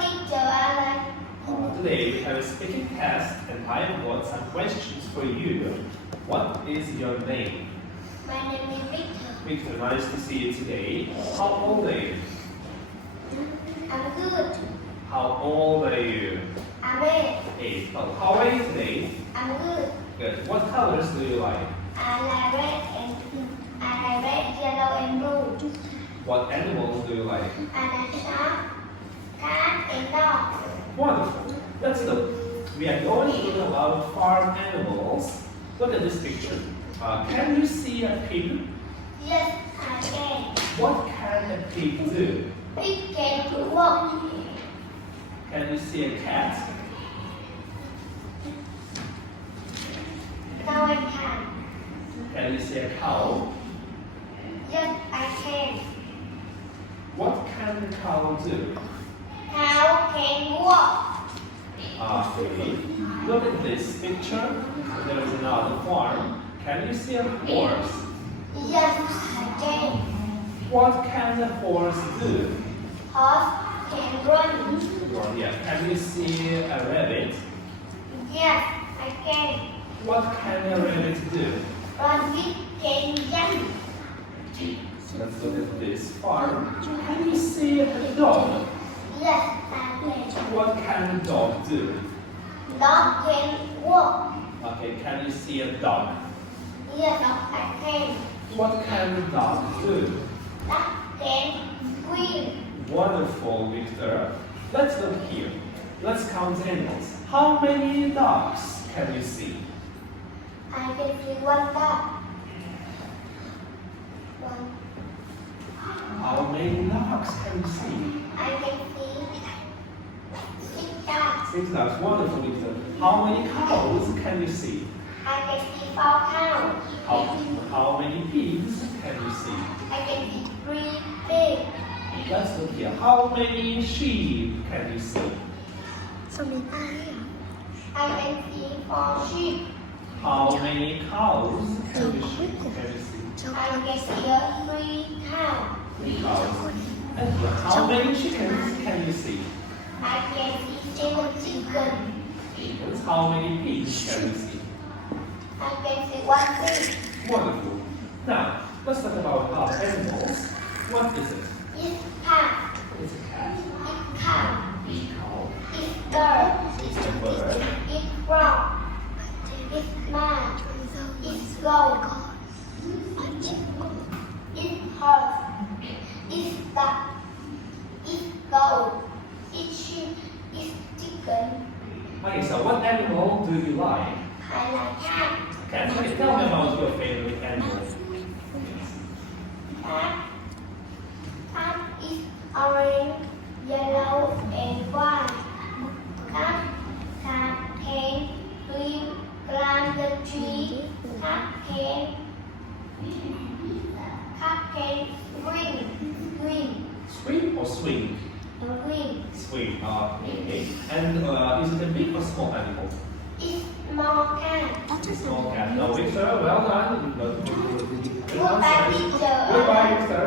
teacher. Today we have a speaking test and I have got some questions for you. What is your name? My name is Victor. Victor, nice to see you today. How old are you? I'm good. How old are you? I'm 8. 8. Oh, how are you today? I'm good. Good. What colors do you like? I like red, yellow, and blue. What animals do you like? I like shark, cat, and dog. Wonderful. Let's look. We are going to learn about farm animals. Look at this picture. Can you see a pig? Yes, I can. What can a pig do? Pig can walk. Can you see a cat? No, I can. Can you see a cow? Yes, I can. What can the cow do? Cow can walk. Okay. Look at this picture. There is another farm. Can you see a horse? Yes, I can. What can the horse do? Horse can run. Well, yeah. Can you see a rabbit? Yes, I can. What can a rabbit do? Rabbit can jump. So let's look at this farm. Can you see a dog? Yes, I can. What can a dog do? Dog can walk. Okay, can you see a dog? Yes, I can. What can a dog do? Dog can swim. Wonderful, Victor. Let's look here. Let's count animals. How many dogs can you see? I can see one dog. One. How many dogs can you see? I can see 6 dogs. 6 dogs. Wonderful, Victor. How many cows can you see? I can see 4 cows. How many pigs can you see? I can see 3 pigs. Let's look here. How many sheep can you see? I can see 4 sheep. How many cows can you see? I can see 3 cows. 3 cows. And how many chickens can you see? I can see 7 chickens. Chickens. How many pigs can you see? I can see 1 pig. Wonderful. Now, let's talk about our animals. What is it? It's cat. It's a cat. It's cow. It's a cow. It's bird. It's a bird. It's frog. It's man. It's goat. It's horse. It's duck. It's goat. It's sheep. It's chicken. Okay, so what animal do you like? I like cat. Cat. Okay, tell me about your favorite animal. Cat. Cat is orange, yellow, and white. Cat can climb the tree. Cat can swing. Swing or swing? Swing. Swing. Okay. And is it a big or small animal? It's small cat. It's a small cat. No, Victor, well done. Goodbye, teacher. Goodbye, Victor.